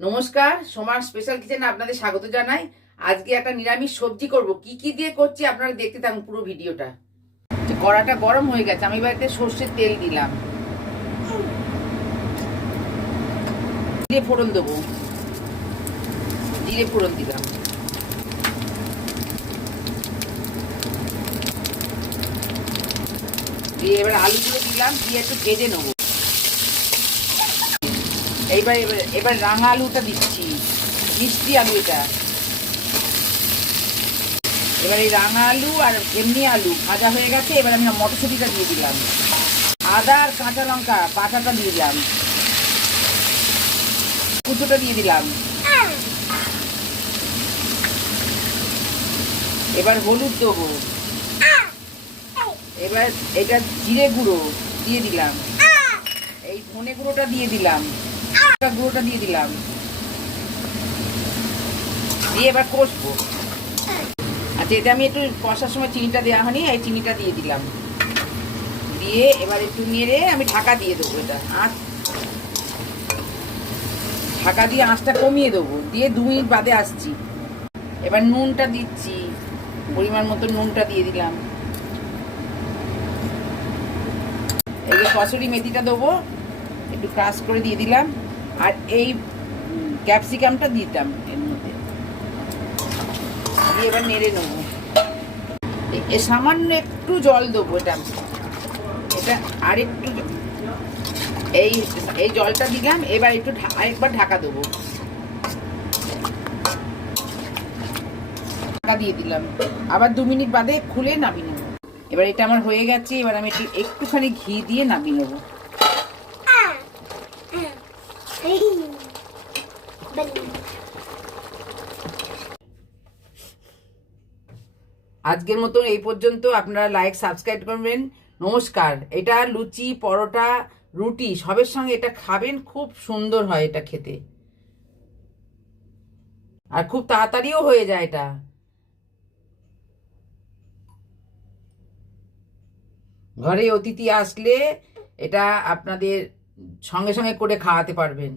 নমস্কার, সোমার স্পেশাল কিচেনে আপনাদের স্বাগত জানাই। আজকে একটা নিরামিষ সবজি করব। কি কি দিয়ে করছি আপনারা দেখতে থাকুন পুরো ভিডিওটা। কড়াটা গরম হয়ে গেছে, আমি এবার সর্ষের তেল দিলাম, জিরে ফোড়ন দেবো, জিরে ফোড়ন দিলাম, দিয়ে এবার আলুগুলো দিলাম, দিয়ে একটু ভেজে নেবো। এইবার এবার এবার রাঙা আলুটা দিচ্ছি, মিষ্টি আলু এটা। এবার এই রাঙা আলু আর এমনি আলু ভাজা হয়ে গেছে। এবার আমি মটরশুঁটিটা দিয়ে দিলাম, আদা আর কাঁচা লঙ্কা বাটাটা দিয়ে দিলাম, কুচোটা দিয়ে দিলাম। এবার হলুদ দেবো, এবার এটা জিরে গুঁড়ো দিয়ে দিলাম, এই ধনে গুঁড়োটা দিয়ে দিলাম, গুঁড়োটা দিয়ে দিলাম, দিয়ে এবার কষবো। আচ্ছা, এটা আমি একটু কষার সময় চিনিটা দেওয়া হয়নি, এই চিনিটা দিয়ে দিলাম, দিয়ে এবার একটু নেড়ে আমি ঢাকা দিয়ে দেবো। এটা ঢাকা দিয়ে আঁচটা কমিয়ে দেবো, দিয়ে 2 মিনিট বাদে আসছি। এবার নুনটা দিচ্ছি, পরিমাণ মতো নুনটা দিয়ে দিলাম। এই যে কসুরি মেথিটা দেবো, একটু ক্রাশ করে দিয়ে দিলাম, আর এই ক্যাপসিকামটা দিতাম এর মধ্যে দিয়ে এবার নেড়ে নেবো। সামান্য একটু জল দেবো, এটা আর একটু এই এই জলটা দিলাম। এবার একটু আরেকবার ঢাকা দেবো, ঢাকা দিয়ে দিলাম, আবার 2 মিনিট বাদে খুলে নামিয়ে নেবো। এবার এটা আমার হয়ে গেছে। এবার আমি একটুখানি ঘি দিয়ে নামিয়ে নেবো। আজকের মতো এই পর্যন্ত। আপনারা লাইক সাবস্ক্রাইব করবেন। নমস্কার। এটা লুচি, পরোটা, রুটি সবের সঙ্গে এটা খাবেন, খুব সুন্দর হয় এটা খেতে, আর খুব তাড়াতাড়িও হয়ে যায় এটা। ঘরে অতিথি আসলে এটা আপনাদের সঙ্গে সঙ্গে করে খাওয়াতে পারবেন।